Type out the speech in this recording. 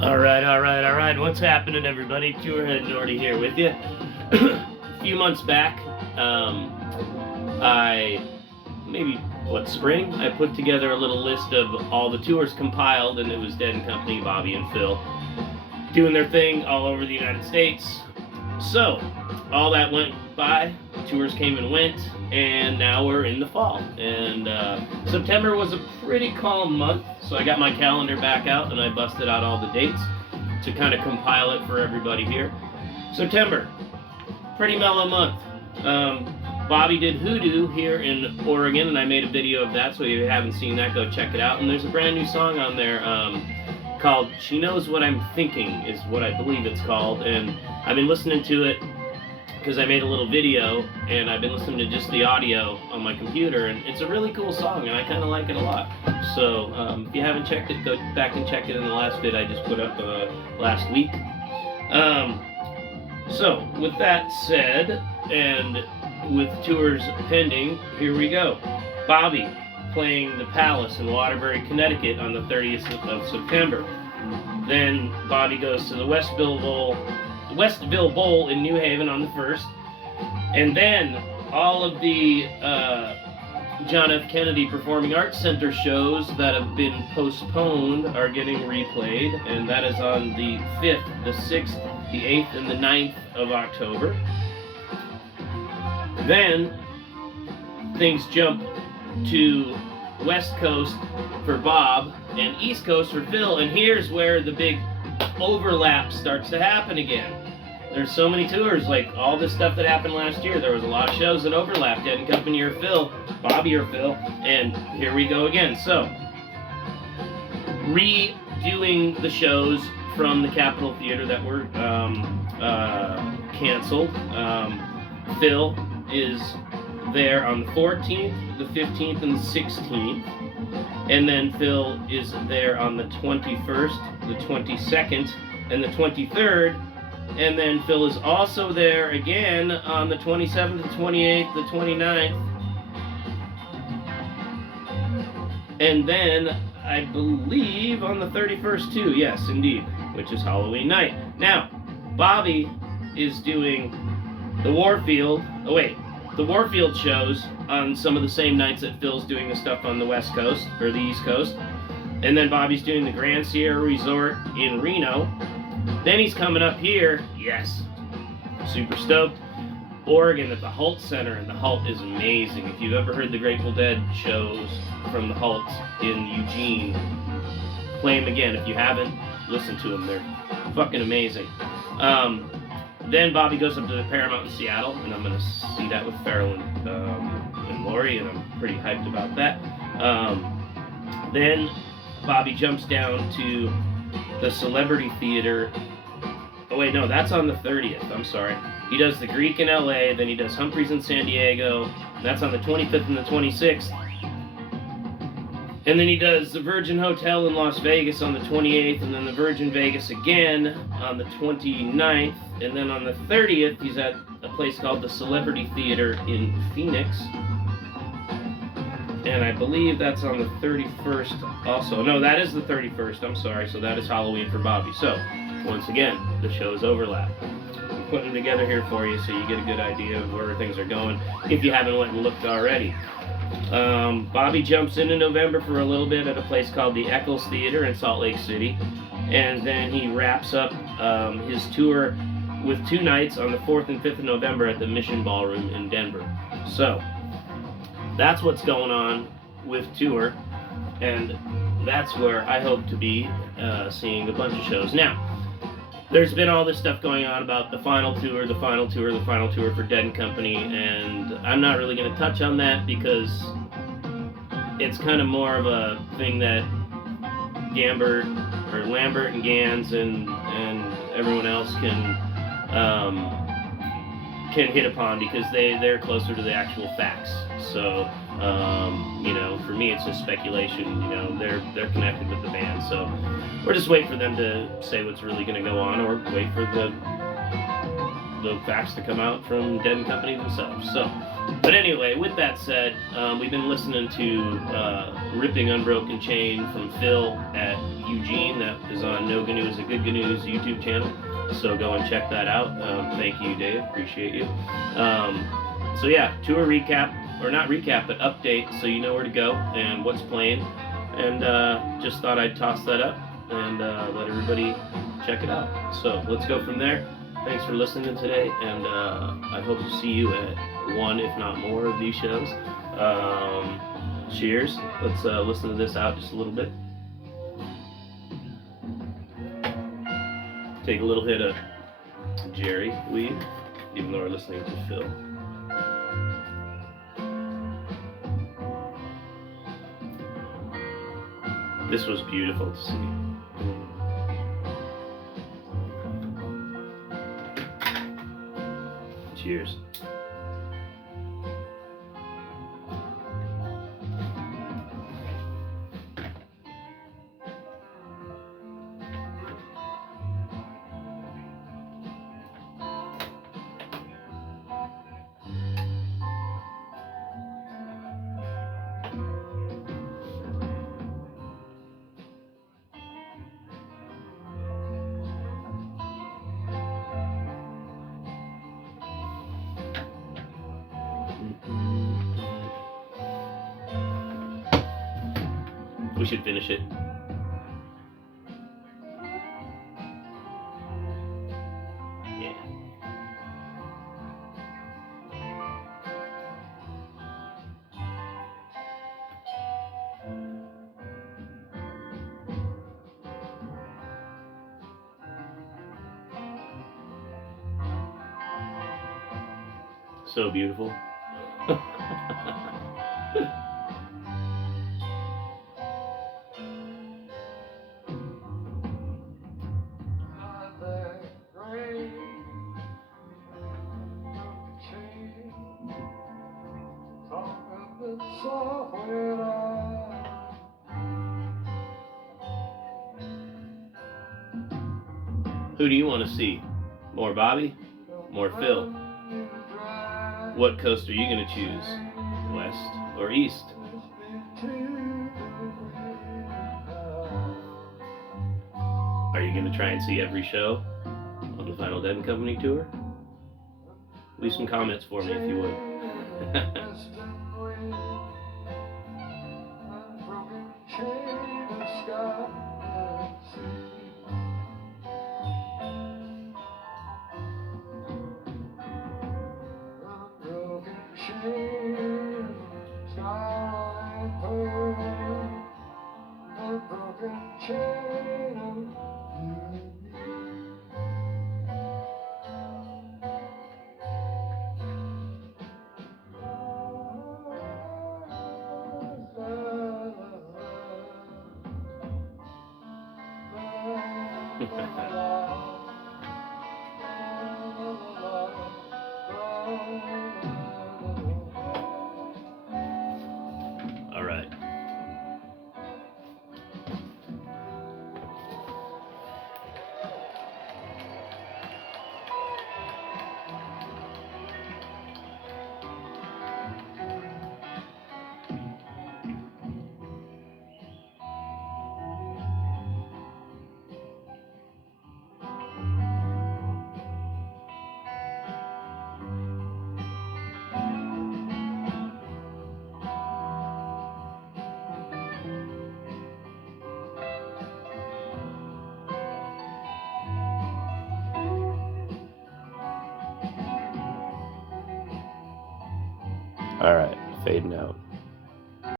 Alright. What's happening, everybody? Tourhead Nordy here with you. A few months back, spring, I put together a little list of all the tours compiled, and it was Dead & Company, Bobby and Phil, doing their thing all over the United States. So, all that went by, tours came and went, and now we're in the fall. And September was a pretty calm month, so I got my calendar back out and I busted out all the dates to kind of compile it for everybody here. September, pretty mellow month. Bobby did Hoodoo here in Oregon, and I made a video of that, so if you haven't seen that, go check it out. And there's a brand new song on there called She Knows What I'm Thinking, is what I believe it's called. And I've been listening to it because I made a little video, and I've been listening to just the audio on my computer, and it's a really cool song, and I kind of like it a lot. So if you haven't checked it, go back and check it in the last vid I just put up last week. So with that said, and with tours pending, here we go. Bobby playing the Palace in Waterbury, Connecticut on the 30th of September. Then Bobby goes to the Westville Bowl in New Haven on the 1st. And then all of the John F. Kennedy Performing Arts Center shows that have been postponed are getting replayed, and that is on the 5th, the 6th, the 8th, and the 9th of October. Then things jump to West Coast for Bob and East Coast for Phil, and here's where the big overlap starts to happen again. There's so many tours, like all this stuff that happened last year, there was a lot of shows that overlapped, Dead & Company or Phil, Bobby or Phil, and here we go again. So, redoing the shows from the Capitol Theater that were canceled. Phil is there on the 14th, the 15th, and the 16th. And then Phil is there on the 21st, the 22nd, and the 23rd. And then Phil is also there again on the 27th, the 28th, the 29th. And then I believe on the 31st too. Yes, indeed, which is Halloween night. Now, Bobby is doing the Warfield shows on some of the same nights that Phil's doing the stuff on the West Coast, or the East Coast. And then Bobby's doing the Grand Sierra Resort in Reno. Then he's coming up here, yes, super stoked, Oregon at the Hult Center, and the Hult is amazing. If you've ever heard the Grateful Dead shows from the Hult in Eugene, play them again. If you haven't, listen to them, they're fucking amazing. Then Bobby goes up to the Paramount in Seattle, and I'm going to see that with Farrell and Lori, and I'm pretty hyped about that. Then Bobby jumps down to the Celebrity Theater. Oh wait, no, that's on the 30th, I'm sorry. He does the Greek in LA, then he does Humphreys in San Diego, that's on the 25th and the 26th. And then he does the Virgin Hotel in Las Vegas on the 28th, and then the Virgin Vegas again on the 29th, and then on the 30th, he's at a place called the Celebrity Theater in Phoenix. And I believe that's on the 31st also. No, that is the 31st, I'm sorry, so that is Halloween for Bobby. So, once again, the shows overlap. I'm putting them together here for you so you get a good idea of where things are going, if you haven't went and looked already. Bobby jumps in November for a little bit at a place called the Eccles Theater in Salt Lake City, and then he wraps up his tour with 2 nights on the 4th and 5th of November at the Mission Ballroom in Denver. So, that's what's going on with tour, and that's where I hope to be seeing a bunch of shows. Now, there's been all this stuff going on about the final tour for Dead & Company, and I'm not really going to touch on that because it's kind of more of a thing that Lambert and Gans and everyone else can hit upon because they're closer to the actual facts. So, for me it's just speculation. They're connected with the band, so we're just waiting for them to say what's really going to go on, or wait for the facts to come out from Dead & Company themselves. So, but anyway, with that said, we've been listening to Ripping Unbroken Chain from Phil at Eugene, that is on No GNU is a Good GNU's YouTube channel, so go and check that out. Thank you, Dave. Appreciate you. So yeah, tour recap, or not recap, but update, so you know where to go and what's playing. And just thought I'd toss that up and let everybody check it out. So let's go from there. Thanks for listening today, and I hope to see you at one, if not more, of these shows. Cheers. Let's listen to this out just a little bit. Take a little hit of Jerry weed, even though we're listening to Phil. This was beautiful to see. Cheers. We should finish it. Yeah. So beautiful. Who do you want to see? More Bobby? More Phil? What coast are you going to choose? West or east? Are you going to try and see every show on the Final Dead and Company tour? Leave some comments for me if you would. All right. All right, fading out.